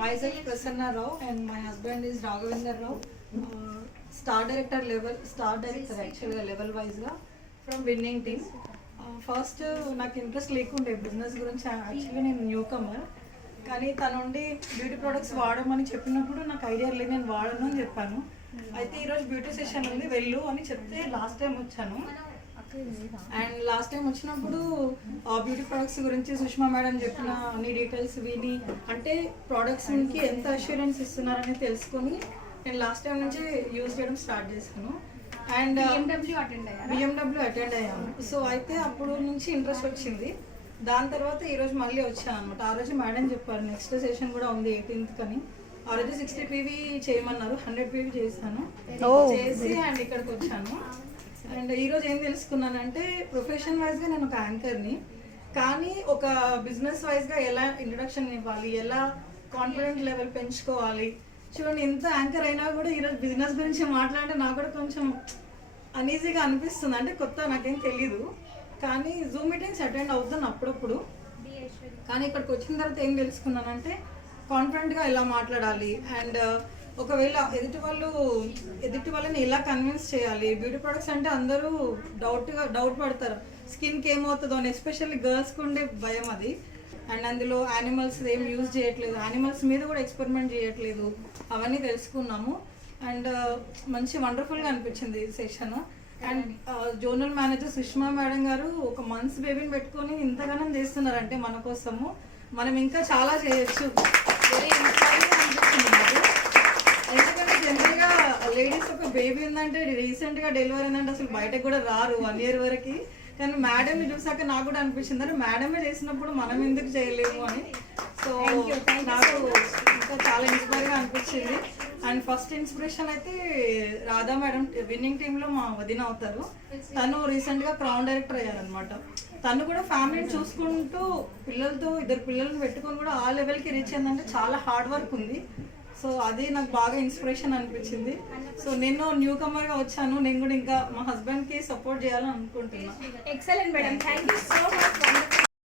myself Prasanna Rao and my husband is Raghavendra Rao, star director actually level wise ga from winning team. First నాకు interest లేకుండే business గురించి, actually నేను new comer. కానీ తన నుండి beauty products వాడమని చెప్పినప్పుడు నాకు ఐడియా లేదు, నేను వాడను అని చెప్పాను. అయితే ఈరోజు బ్యూటీ సెషన్ ఉంది వెళ్ళు అని చెప్తే లాస్ట్ టైం వచ్చాను. అండ్ లాస్ట్ టైం వచ్చినప్పుడు బ్యూటీ ప్రొడక్ట్స్ గురించి సుష్మా మేడం చెప్పిన అన్ని డీటెయిల్స్ విని, అంటే ప్రోడక్ట్స్కి ఎంత అష్యూరెన్స్ ఇస్తున్నారని తెలుసుకొని నేను లాస్ట్ టైం నుంచి యూజ్ చేయడం స్టార్ట్ చేశాను. అండ్ బిఎండబ్ల్యూ అటెండ్ అయ్యాను. సో అయితే అప్పుడు నుంచి ఇంట్రెస్ట్ వచ్చింది. దాని తర్వాత ఈరోజు మళ్ళీ వచ్చాను అనమాట. ఆ రోజు మేడం చెప్పారు నెక్స్ట్ సెషన్ కూడా ఉంది 18th కని. ఆ రోజు 60 PV చేయమన్నారు, 100 PV చేశాను. చేసి అండ్ ఇక్కడికి వచ్చాను. అండ్ ఈరోజు ఏం తెలుసుకున్నానంటే ప్రొఫెషన్ వైజ్గా నేను ఒక యాంకర్ని, కానీ ఒక బిజినెస్ వైజ్గా ఎలా ఇంట్రడక్షన్ ఇవ్వాలి, ఎలా కాన్ఫిడెంట్ లెవెల్ పెంచుకోవాలి. చూడండి, ఇంత యాంకర్ అయినా కూడా ఈరోజు బిజినెస్ గురించి మాట్లాడితే నాకు కూడా కొంచెం అనీజీగా అనిపిస్తుంది. అంటే కొత్త, నాకేం తెలీదు. కానీ జూమ్ మీటింగ్స్ అటెండ్ అవుతాను అప్పుడప్పుడు. కానీ ఇక్కడికి వచ్చిన తర్వాత ఏం తెలుసుకున్నానంటే కాన్ఫిడెంట్గా ఎలా మాట్లాడాలి, అండ్ ఒకవేళ ఎదుటి వాళ్ళని ఎలా కన్విన్స్ చేయాలి. బ్యూటీ ప్రొడక్ట్స్ అంటే అందరూ డౌట్ పడతారు స్కిన్కి ఏమవుతుందో అని, ఎస్పెషల్లీ గర్ల్స్కి ఉండే భయం అది. అండ్ అందులో యానిమల్స్ ఏం యూజ్ చేయట్లేదు, యానిమల్స్ మీద కూడా ఎక్స్పెరిమెంట్ చేయట్లేదు, అవన్నీ తెలుసుకున్నాము. అండ్ మంచి వండర్ఫుల్గా అనిపించింది session. And zonal manager Sushma madam గారు ఒక మంత్స్ బేబీని పెట్టుకొని ఇంతగానం చేస్తున్నారంటే మన కోసము, మనం ఇంకా చాలా చేయొచ్చు. వెరీ ఇన్స్పైరింగ్ అనిపించింది నాకు. ఎందుకంటే జనరల్గా లేడీస్ ఒక బేబీ ఉందంటే రీసెంట్గా డెలివరీ ఉందంటే అసలు బయటకు కూడా రారు 1 year వరకు. కానీ మేడంని చూసాక నాకు కూడా అనిపించింది, అంటే మేడమే చేసినప్పుడు మనం ఎందుకు చేయలేము అని. సో నాకు ఇంకా చాలా ఇన్స్పైర్గా అనిపించింది. అండ్ ఫస్ట్ ఇన్స్పిరేషన్ అయితే రాధా మేడం, విన్నింగ్ టీంలో మా వదిన అవుతారు. తను రీసెంట్గా క్రౌన్ డైరెక్టర్ అయ్యారనమాట. తను కూడా ఫ్యామిలీని చూసుకుంటూ పిల్లలతో 2 పిల్లల్ని పెట్టుకొని కూడా ఆ లెవెల్కి రీచ్ అయిందంటే చాలా హార్డ్ వర్క్ ఉంది. సో అది నాకు బాగా ఇన్స్పిరేషన్ అనిపించింది. సో నేను న్యూ కమర్గా వచ్చాను, నేను కూడా ఇంకా మా హస్బెండ్కి సపోర్ట్ చేయాలని అనుకుంటున్నాను. Excellent madam, thank you so much.